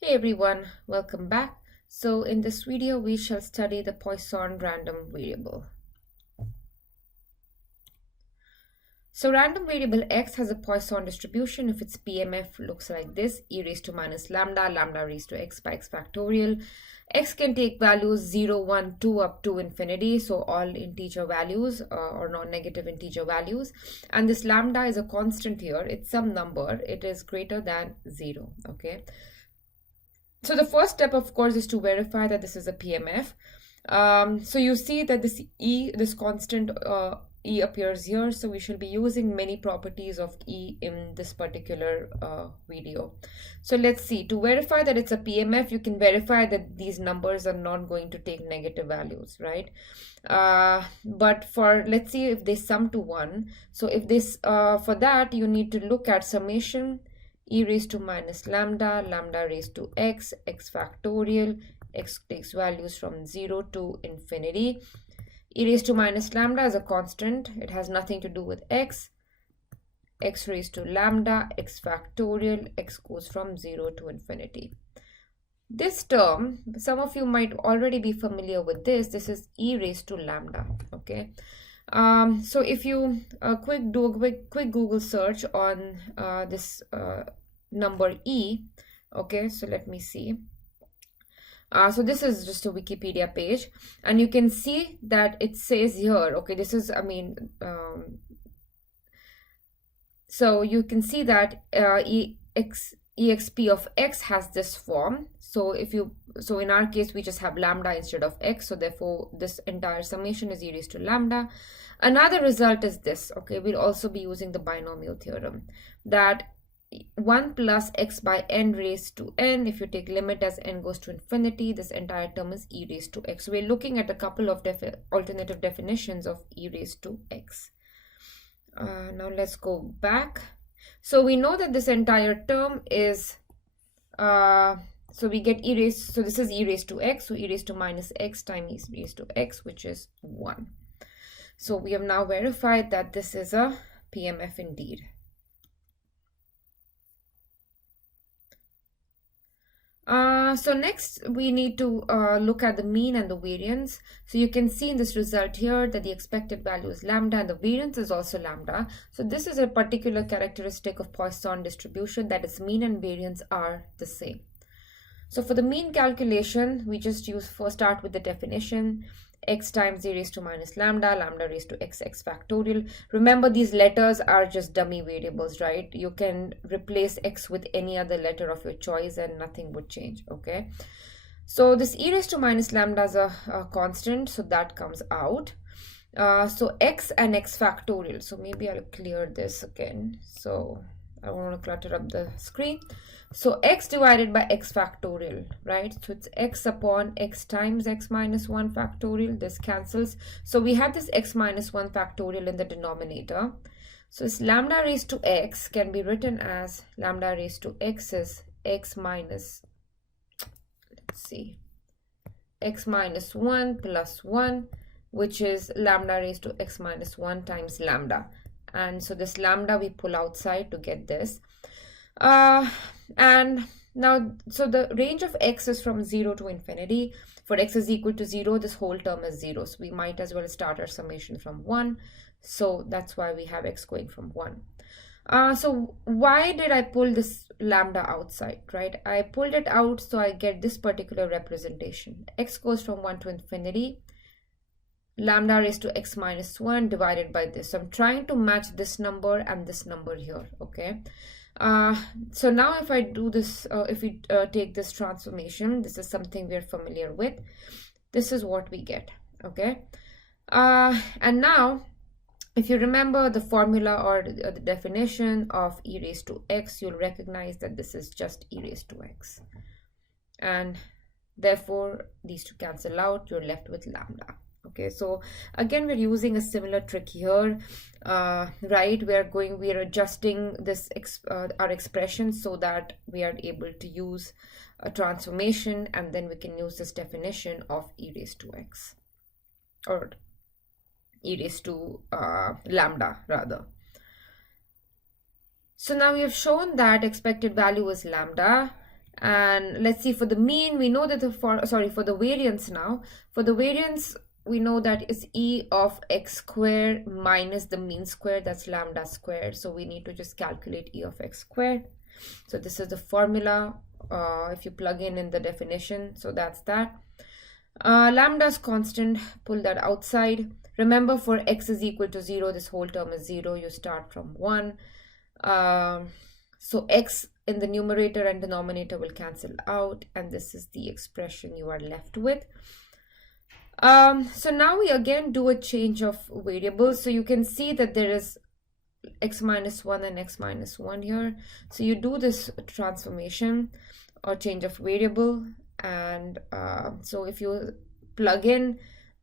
Hey everyone, welcome back. So in this video, we shall study the Poisson random variable. So random variable x has a Poisson distribution if its PMF looks like this: e raised to minus lambda, lambda raised to x by x factorial. X can take values 0, 1, 2 up to infinity, so all integer values or non-negative integer values. And this lambda is a constant here. It's some number. It is greater than 0, okay? So the first step, of course, is to verify that this is a PMF. So you see that this constant E appears here. So we shall be using many properties of E in this particular video. So let's see. To verify that it's a PMF, you can verify that these numbers are not going to take negative values, right? But let's see if they sum to 1. So if this, for that, you need to look at summation e raised to minus lambda, lambda raised to x, x factorial, x takes values from 0 to infinity. E raised to minus lambda is a constant. It has nothing to do with x. X raised to lambda, x factorial, x goes from 0 to infinity. This term, some of you might already be familiar with this. This is e raised to lambda, okay? So if you do a quick Google search on this number e, okay, so let me see. So this is just a Wikipedia page, and you can see that it says here, okay, this is, so you can see that exp of x has this form. So in our case, we just have lambda instead of x. So therefore, this entire summation is e raised to lambda. Another result is this, okay, we'll also be using the binomial theorem that 1 plus x by n raised to n, if you take limit as n goes to infinity, this entire term is e raised to x. So we're looking at a couple of alternative definitions of e raised to x. Now let's go back. So we know that this entire term is, so we get e raised, so this is e raised to x, so e raised to minus x times e raised to x, which is 1. So we have now verified that this is a PMF indeed. So next we need to look at the mean and the variance. So you can see in this result here that the expected value is lambda and the variance is also lambda. So this is a particular characteristic of Poisson distribution, that its mean and variance are the same. So for the mean calculation, we just start with the definition: x times e raised to minus lambda, lambda raised to x, x factorial. Remember, these letters are just dummy variables, right? You can replace x with any other letter of your choice and nothing would change, okay? So this e raised to minus lambda is a constant, so that comes out. So x and x factorial. So maybe I'll clear this again. So I don't want to clutter up the screen. So x divided by x factorial, right? So it's x upon x times x minus 1 factorial. This cancels. So we have this x minus 1 factorial in the denominator. So this lambda raised to x can be written as lambda raised to x is x minus, let's see, x minus 1 plus 1, which is lambda raised to x minus 1 times lambda. And so this lambda we pull outside to get this. And now, so the range of x is from 0 to infinity. For x is equal to 0, this whole term is 0. So we might as well start our summation from 1. So that's why we have x going from 1. So why did I pull this lambda outside, right? I pulled it out so I get this particular representation. X goes from 1 to infinity. Lambda raised to x minus 1 divided by this. So I'm trying to match this number and this number here, okay? So now if I do this, if we take this transformation, this is something we're familiar with. This is what we get, okay? And now, if you remember the formula or the definition of e raised to x, you'll recognize that this is just e raised to x. And therefore, these two cancel out, you're left with lambda. Okay, so again, we're using a similar trick here, right? We are adjusting this our expression so that we are able to use a transformation, and then we can use this definition of e raised to x, or e raised to lambda rather. So now we have shown that expected value is lambda, And let's see, for the mean, we know that for the variance now, for the variance, we know that it's e of x squared minus the mean square, that's lambda squared. So we need to just calculate e of x squared. So this is the formula if you plug in the definition. So that's that. Lambda is constant, pull that outside. Remember, for x is equal to 0, this whole term is 0. You start from 1. So x in the numerator and denominator will cancel out, and this is the expression you are left with. So now we again do a change of variables. So you can see that there is x minus 1 and x minus 1 here. So you do this transformation or change of variable, and so if you plug in,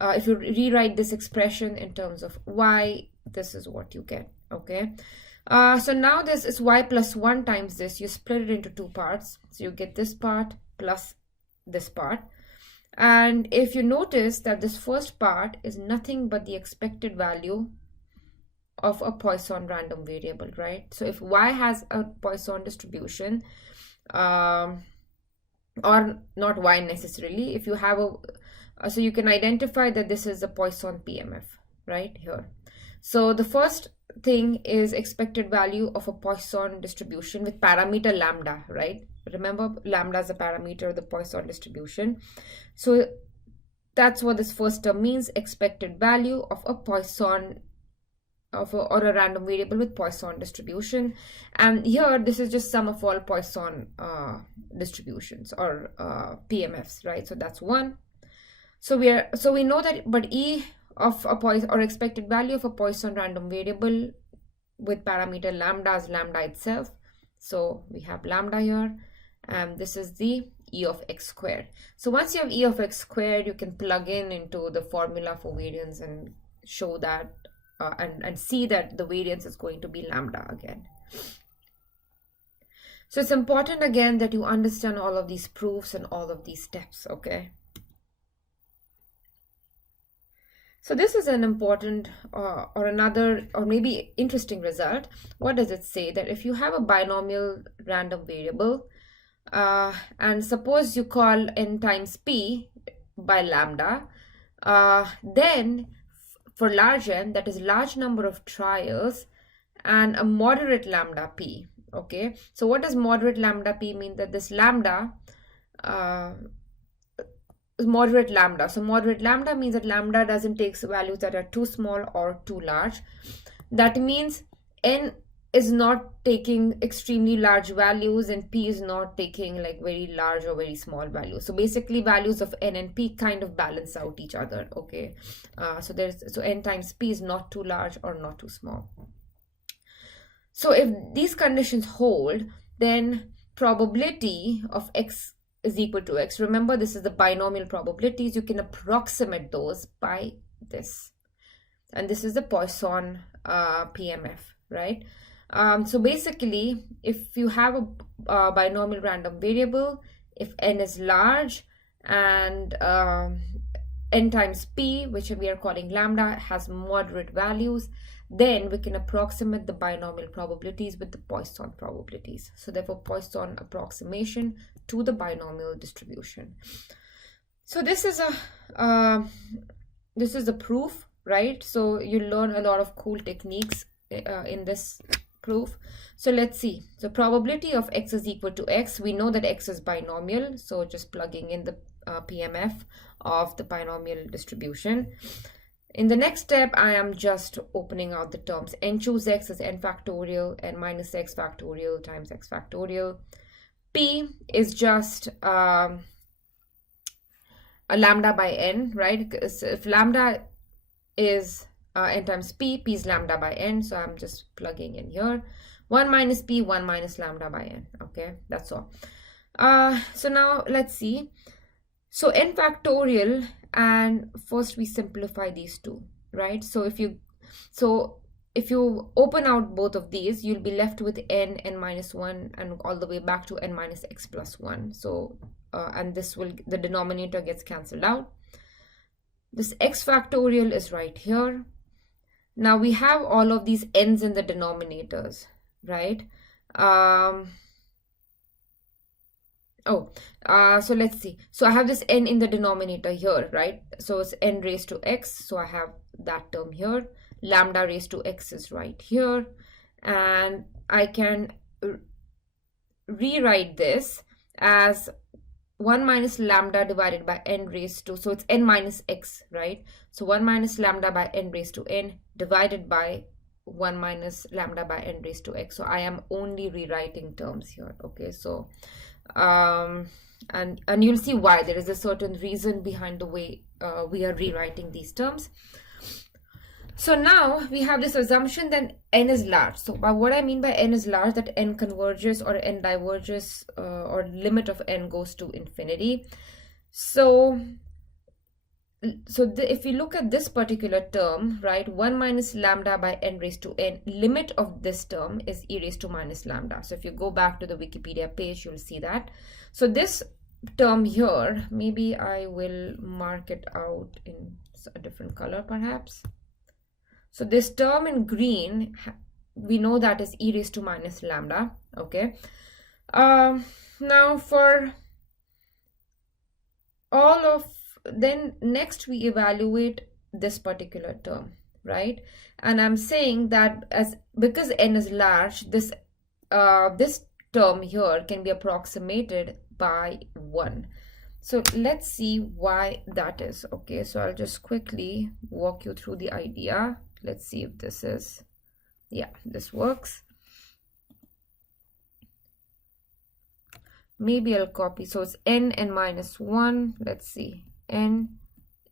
if you rewrite this expression in terms of y, this is what you get. Okay. So now this is y plus 1 times this. You split it into two parts. So you get this part plus this part. And if you notice that this first part is nothing but the expected value of a Poisson random variable, right? So if y has a Poisson distribution, or not y necessarily, if you have a, so you can identify that this is a Poisson PMF, right here. So the first thing is expected value of a Poisson distribution with parameter lambda, right? Remember, lambda is a parameter of the Poisson distribution. So that's what this first term means, expected value of a Poisson or a random variable with Poisson distribution. And here this is just sum of all Poisson distributions or PMFs, right? So that's 1. So we know that, but e of a Poisson or expected value of a Poisson random variable with parameter lambda is lambda itself. So we have lambda here, and this is the e of x squared. So once you have e of x squared, you can plug into the formula for variance and show that and see that the variance is going to be lambda again. So it's important again that you understand all of these proofs and all of these steps, okay? So this is an important or another or maybe interesting result. What does it say? That if you have a binomial random variable and suppose you call n times p by lambda, then for large n, that is large number of trials and a moderate lambda p. Okay, so what does moderate lambda p mean? That this lambda moderate lambda. So moderate lambda means that lambda doesn't take values that are too small or too large. That means n is not taking extremely large values and p is not taking like very large or very small values. So basically values of n and p kind of balance out each other. Okay, so n times p is not too large or not too small. So if these conditions hold, then probability of x is equal to x. Remember, this is the binomial probabilities. You can approximate those by this. And this is the Poisson PMF, right? So basically, if you have a binomial random variable, if n is large and n times p, which we are calling lambda, has moderate values, then we can approximate the binomial probabilities with the Poisson probabilities. So therefore, Poisson approximation to the binomial distribution. So this is a proof, right? So you learn a lot of cool techniques in this proof. So let's see. So probability of x is equal to x. We know that x is binomial, so just plugging in the PMF of the binomial distribution. In the next step, I am just opening out the terms. N choose x is n factorial, n minus x factorial times x factorial. P is just a lambda by n, right? So if lambda is n times p, p is lambda by n. So I'm just plugging in here. 1 minus p, 1 minus lambda by n. Okay, that's all. So now let's see. So n factorial, and first we simplify these two, right? So if you open out both of these, you'll be left with n minus 1 and all the way back to n minus x plus 1. So and the denominator gets cancelled out. This x factorial is right here. Now we have all of these n's in the denominators, right? So let's see. So I have this n in the denominator here, right? So it's n raised to x. So I have that term here. Lambda raised to x is right here. And I can rewrite this as 1 minus lambda divided by n raised to, so it's n minus x, right? So 1 minus lambda by n raised to n divided by 1 minus lambda by n raised to x. So I am only rewriting terms here, okay? So and you'll see why. There is a certain reason behind the way we are rewriting these terms. So now we have this assumption that n is large. So by what I mean by n is large, that n converges or n diverges or limit of n goes to infinity. So if you look at this particular term, right, 1 minus lambda by n raised to n, limit of this term is e raised to minus lambda. So if you go back to the Wikipedia page, you'll see that. So this term here, maybe I will mark it out in a different color perhaps. So this term in green, we know that is e raised to minus lambda, okay? Now for all of, then next we evaluate this particular term, right? And I'm saying that because n is large, this term here can be approximated by 1. So let's see why that is, okay? So I'll just quickly walk you through the idea. Let's see if this is, yeah, this works. Maybe I'll copy. So it's n minus 1. Let's see. n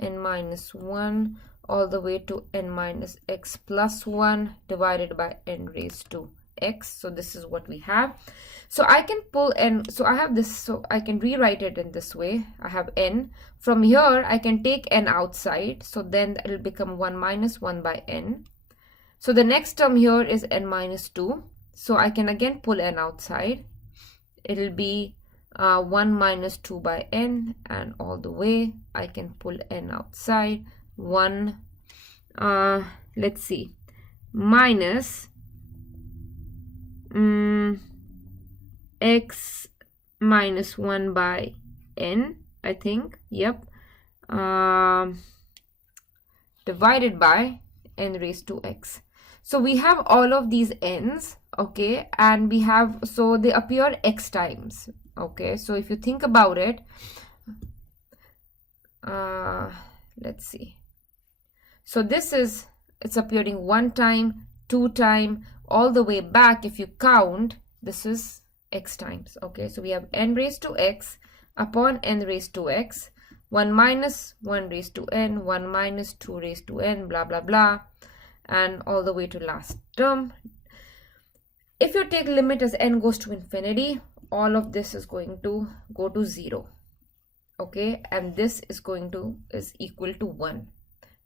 minus 1 all the way to n minus x plus 1 divided by n raised to x. So this is what we have. So I can pull n. So I have this. So I can rewrite it in this way. I have n. From here, I can take n outside. So then it will become 1 minus 1 by n. So the next term here is n minus 2. So I can again pull n outside. It will be 1 minus 2 by n, and all the way I can pull n outside. 1, let's see, minus x minus 1 by n, I think, yep, divided by n raised to x. So we have all of these n's, okay, and we have, so they appear x times, okay? So if you think about it, let's see. So this is, it's appearing 1 time, 2 time, all the way back. If you count, this is x times, okay? So we have n raised to x upon n raised to x, 1 minus 1 raised to n, 1 minus 2 raised to n, blah, blah, blah, and all the way to last term. If you take limit as n goes to infinity, all of this is going to go to 0, okay? And this is equal to 1.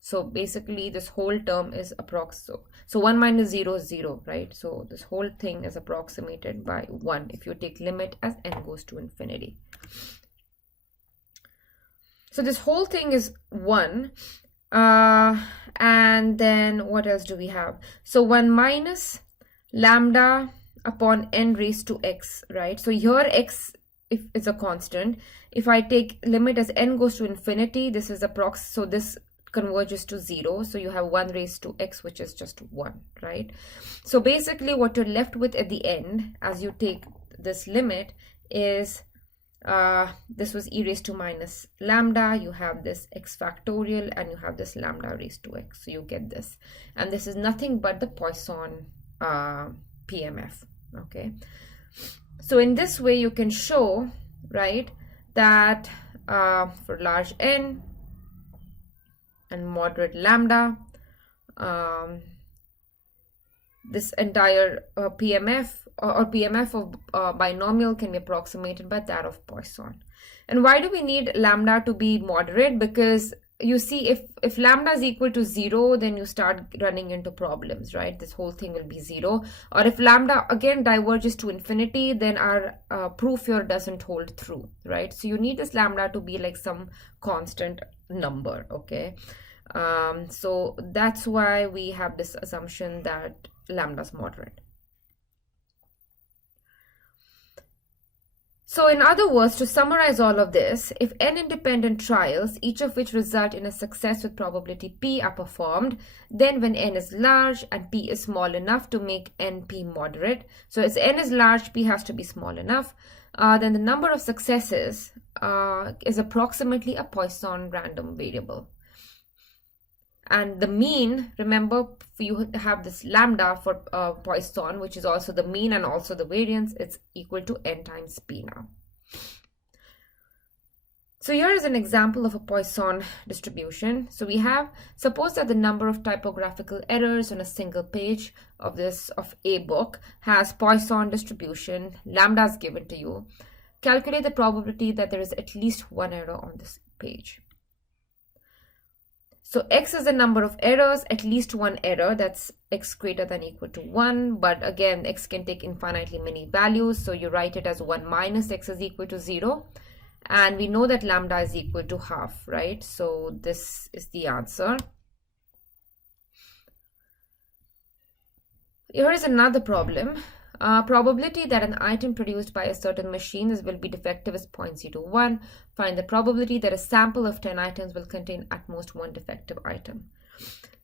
So basically this whole term is so 1 minus 0 is 0, right? So this whole thing is approximated by 1 if you take limit as n goes to infinity. So this whole thing is 1. And then what else do we have? So 1 minus lambda upon n raised to x, right? So here x is a constant. If I take limit as n goes to infinity, this is so this converges to 0. So you have 1 raised to x, which is just 1, right? So basically what you're left with at the end as you take this limit is this was e raised to minus lambda, you have this x factorial, and you have this lambda raised to x. So you get this, and this is nothing but the Poisson PMF, okay? So in this way you can show, right, that for large n and moderate lambda, this entire PMF or PMF of binomial can be approximated by that of Poisson. And why do we need lambda to be moderate? Because you see, if lambda is equal to 0, then you start running into problems, right? This whole thing will be 0. Or if lambda again diverges to infinity, then our proof here doesn't hold true, right? So you need this lambda to be like some constant number, okay? So that's why we have this assumption that lambda is moderate. So in other words, to summarize all of this, if n independent trials, each of which result in a success with probability p, are performed, then when n is large and p is small enough to make np moderate, so as n is large, p has to be small enough, then the number of successes is approximately a Poisson random variable. And the mean, remember, you have this lambda for Poisson, which is also the mean and also the variance. It's equal to n times p now. So here is an example of a Poisson distribution. So we have, suppose that the number of typographical errors on a single page of a book has Poisson distribution. Lambda is given to you. Calculate the probability that there is at least one error on this page. So x is the number of errors, at least one error, that's x greater than equal to 1. But again, x can take infinitely many values. So you write it as 1 minus x is equal to 0. And we know that lambda is equal to half, right? So this is the answer. Here is another problem. Probability that an item produced by a certain machine will be defective is 0.01. Find the probability that a sample of 10 items will contain at most one defective item.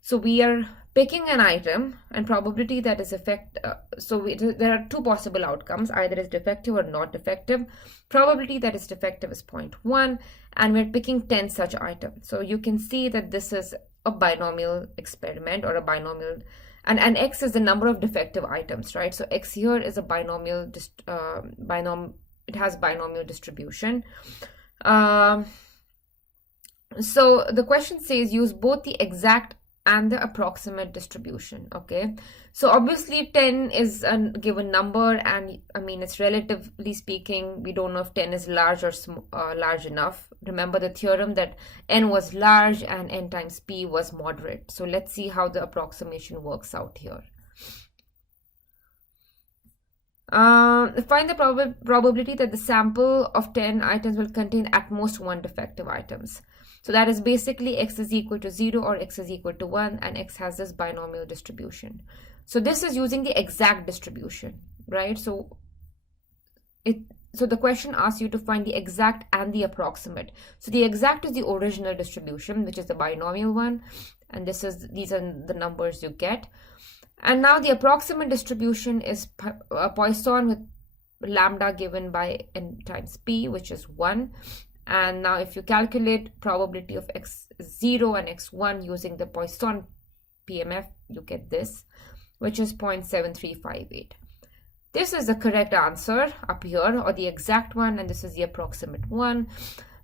So we are picking an item and probability that is there are two possible outcomes, either it's defective or not defective. Probability that is defective is 0.1 and we're picking 10 such items. So you can see that this is a binomial experiment or a binomial, and x is the number of defective items, right? So x here is a binomial, it has binomial distribution. So the question says use both the exact and the approximate distribution. Okay, so obviously 10 is a given number, and I mean, it's relatively speaking, we don't know if 10 is large or large enough. Remember the theorem that n was large and n times p was moderate. So let's see how the approximation works out here. Find the probability that the sample of 10 items will contain at most one defective items. So that is basically x is equal to 0 or x is equal to 1, and x has this binomial distribution. So this is using the exact distribution, right? So the question asks you to find the exact and the approximate. So the exact is the original distribution, which is the binomial one, and these are the numbers you get. And now the approximate distribution is Poisson with lambda given by n times p, which is 1. And now if you calculate probability of x0 and x1 using the Poisson PMF, you get this, which is 0.7358. This is the correct answer up here, or the exact one, and this is the approximate one.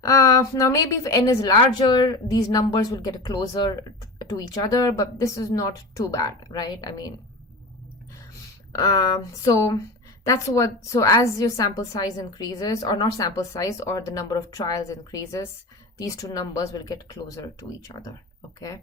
Now maybe if n is larger, these numbers will get closer to each other, but this is not too bad, right? I mean, so as your sample size increases, or not sample size, or the number of trials increases, these two numbers will get closer to each other. Okay,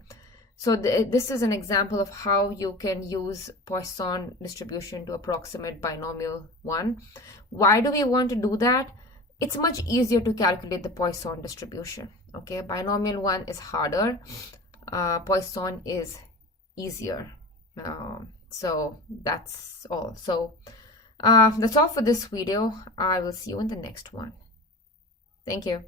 so this is an example of how you can use Poisson distribution to approximate binomial one. Why do we want to do that? It's much easier to calculate the Poisson distribution. Okay, binomial one is harder. Poisson is easier. So that's all. So that's all for this video. I will see you in the next one. Thank you.